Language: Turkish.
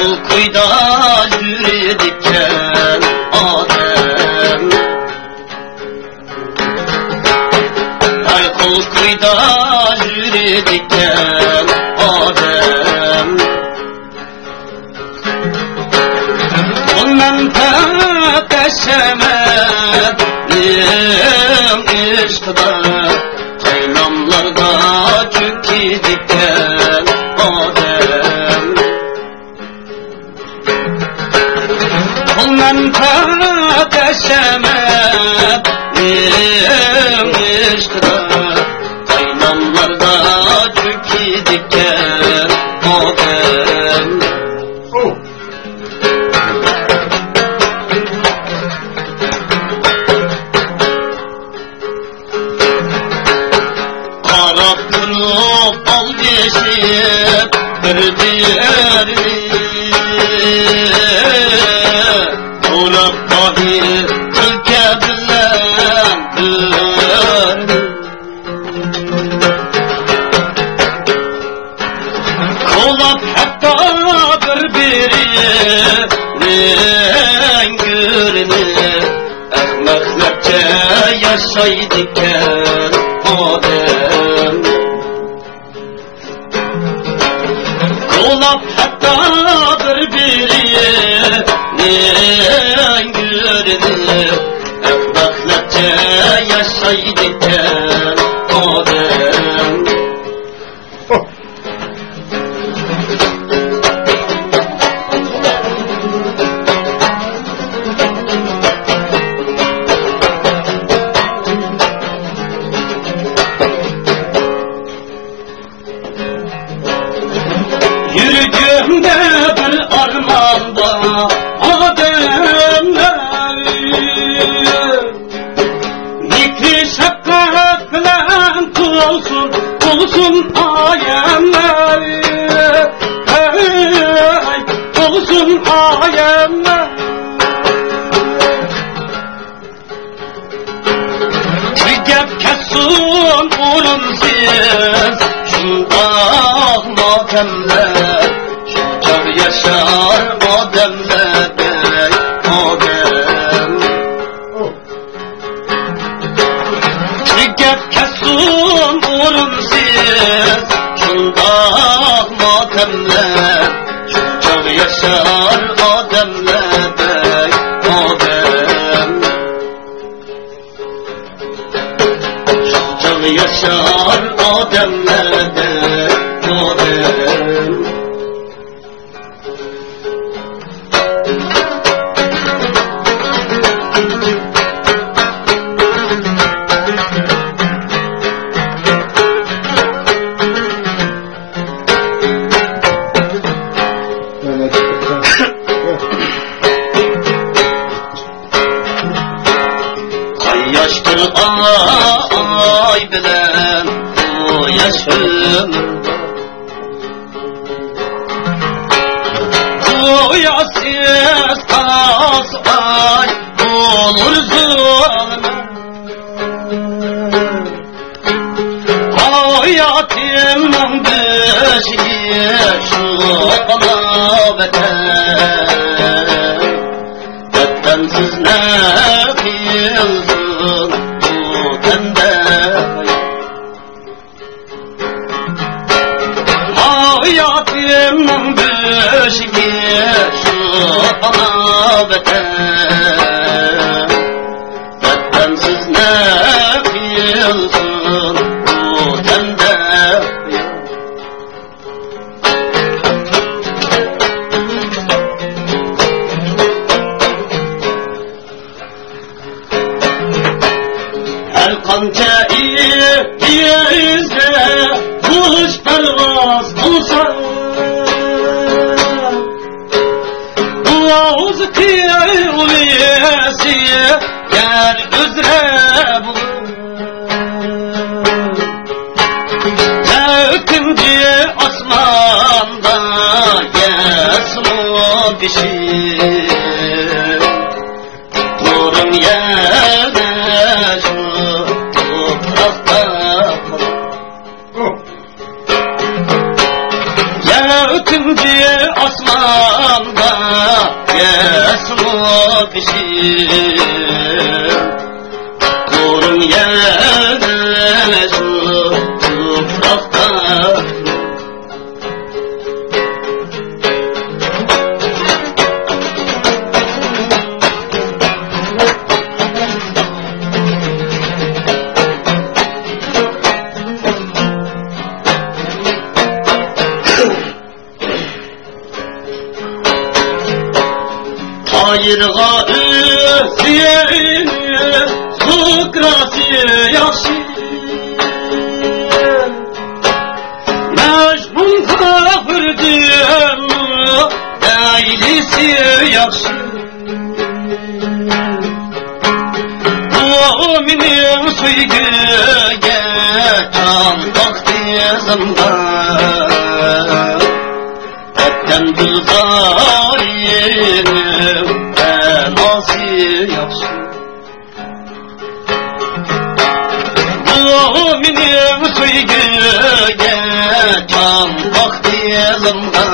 kol kuyda yürüdükken Adem, ay kol kuyda yürüdükken Adem, ondan tepeşemedim işkıda kaynamlarda çöküdükken Adem, ondan tepeşemedim işkıda kaynamlarda çöküdükken Adem. Arap durup al geçip bir diğerini Uğrap dahi tülke bilen kolap hatta birbirinin gürünü Ahmaklarca yaşaydıkken Adem, kolap hatta birbirinin gürünü Ahmaklarca yaşaydıkken Adem. Yürüdüğümde bir armanda Ademler, mikri şefkat bilen tulsun ayemler, hey, tulsun ayemler. Bir gep kessun urumsiz şundak matemler, şuncar yaşar Ademler bey Adem. Bir gep kessun urumsiz şundak matemler, şuncar yaşar Ademler bey Adem. Şuncar yaşar Ademler bey Adem. Ay yaştır ay bilen o yaşım, bu yaşsız kas ay olur zulüm. Hayatımın beşiği şu bana beter, vatansiz ne kıyılsın bu tende. Hayatımın beşiği şu bana beter, vatansiz ne kıyılsın bu tende. Her kanca izle kuş pervaz olsa, bu ağzı kıyılıyesi yer üzere bulur. Yakıncı asmanda yasmu dişi, nurun yerde şu toprakta. Ya Tütüncü asmanda yesin o dişim Korun yerine şu toprakta Hayırğa özleyeni fıkrası yakşı Mecbun kafirdim eylisi yakşı Mu'minin suygüge can baktiyazımda Etten bilgayinim Mu'minim suygüge can baktiyazımda